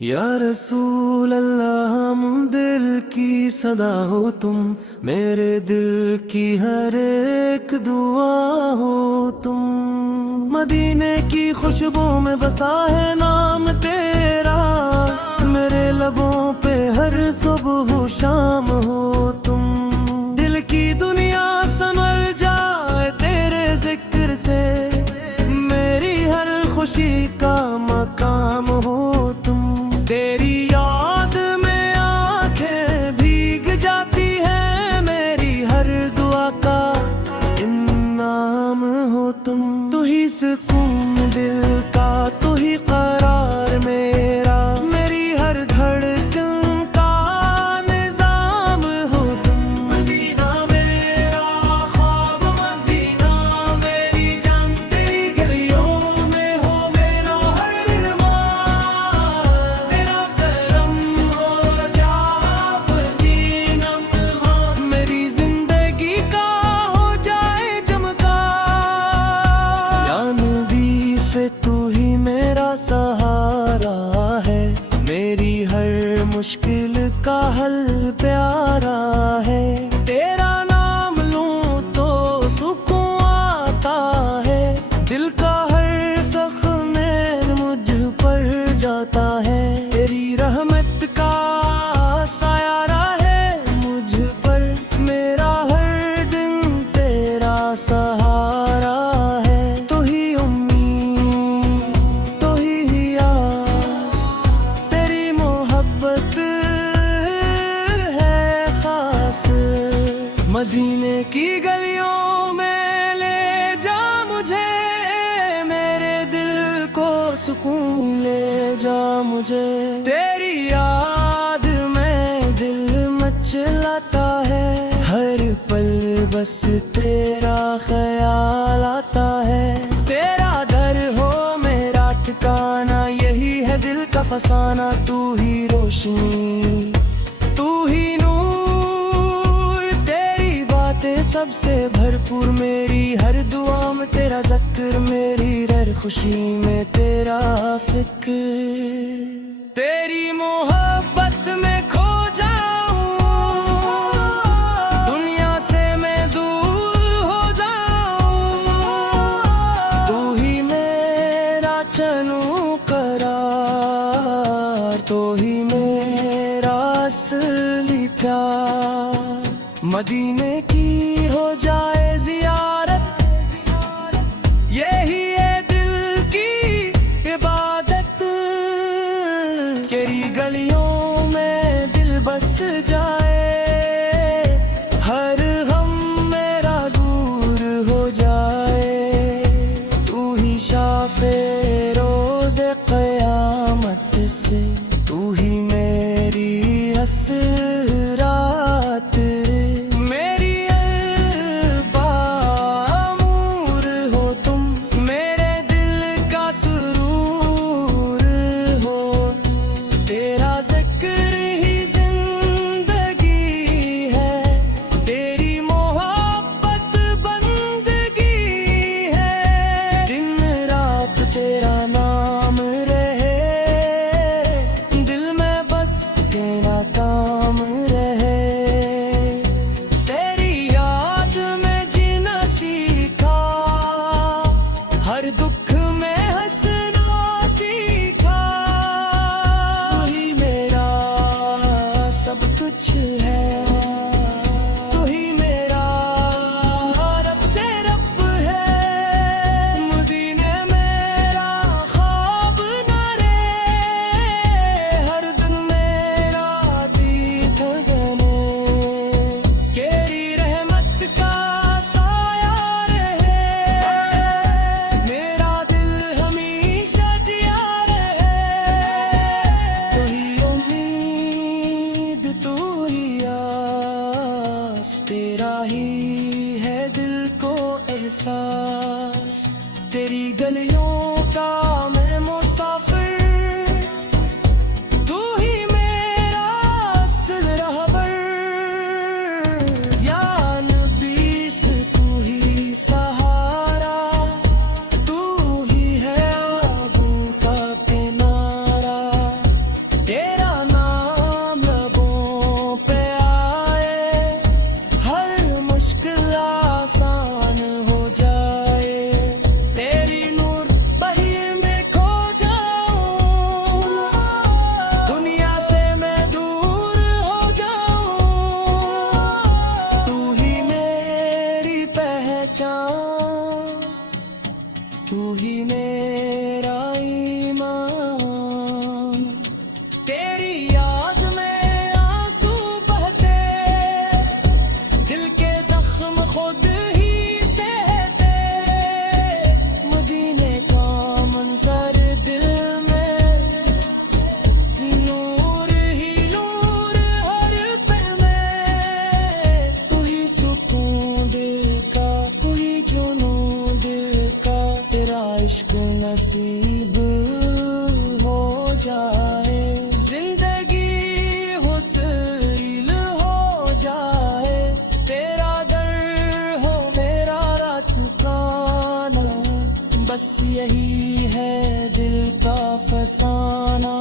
या रसूल अल्लाह, हम दिल की सदा हो तुम, मेरे दिल की हर एक दुआ हो तुम। मदीने की खुशबू में बसा है नाम तेरा, मेरे लबों पे हर सुबह शाम हो तुम। दिल की दुनिया संवर जाए तेरे जिक्र से, मेरी हर खुशी का मकाम हो तुम। तेरी याद में आंखें भीग जाती है, मेरी हर दुआ का इनाम हो तुम। तू ही सुकून दिल का, तू ही करार मेरा, मेरी हर धड़कन का निजाम हो तुम। मदीना मेरा ख्वाब, मदीना मेरी जान, तेरी गलियों में हो मेरा हर अरमान। तेरा करम हो जा मदीना मेहमान, मेरी जिंदगी का हो जाए चमकार। या नबी से तू ही मेरा सहारा है, मेरी हर मुश्किल का हल प्यारा है। तेरा नाम लूं तो सुकून आता है, दिल का हर ज़ख्म मुझ पर जाता है। तेरी रहमत का साया है मुझ पर, मेरा हर दिन तेरा सहारा है। तू ही उम्मीद, तू ही आस, तेरी मोहब्बत है खास। मदीने की गलियों में ले जा मुझे, मेरे दिल को सुकून ले जा मुझे। तेरी याद में दिल मचलाता है, हर पल बस तेरा ख्याल आता है। तेरा डर हो मेरा ठिकाना, यही है दिल का फसाना। तू ही रोशनी, तू ही नूर, तेरी बातें सबसे भरपूर, मेरी हर दुआ में तेरा ज़िक्र, मेरी हर खुशी में तेरा फिक्र। तेरी मोहब्बत में खो जाऊं, दुनिया से मैं दूर हो जाऊं। तू ही मेरा चैनो करार, तू ही मेरा असली प्यार। मदीने की हो जाए जियारत, यही है दिल की इबादत। तेरी गलियों में दिल बस जाए, हर हम मेरा दूर हो जाए। तू ही शाफे रोज़े क़यामत से, तू ही मेरी असरात रे। मेरी बामूर हो तुम, मेरे दिल का सुरूर हो। तेरा ज़िक्र ही जिंदगी है, तेरी मोहब्बत बंदगी है। दिन रात तेरा नाम रहे, फना,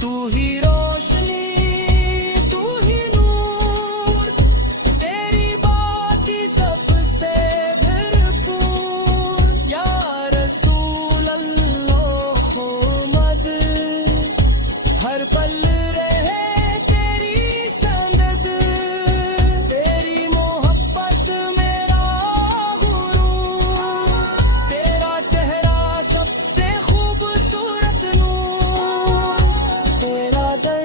तू ही रोशनी तू ही नूर, तेरी बात ही सबसे भरपूर। या रसूल अल्लाह खो मद, हर पल रहे तेरी संगत, तेरी मोहब्बत मेरा गुरूर, तेरा चेहरा सबसे खूबसूरत नूर, तेरा दर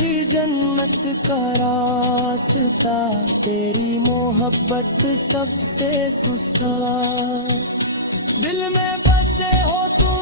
ही जन्नत का रास्ता, तेरी मोहब्बत सबसे सुस्ता। दिल में बसे हो तुम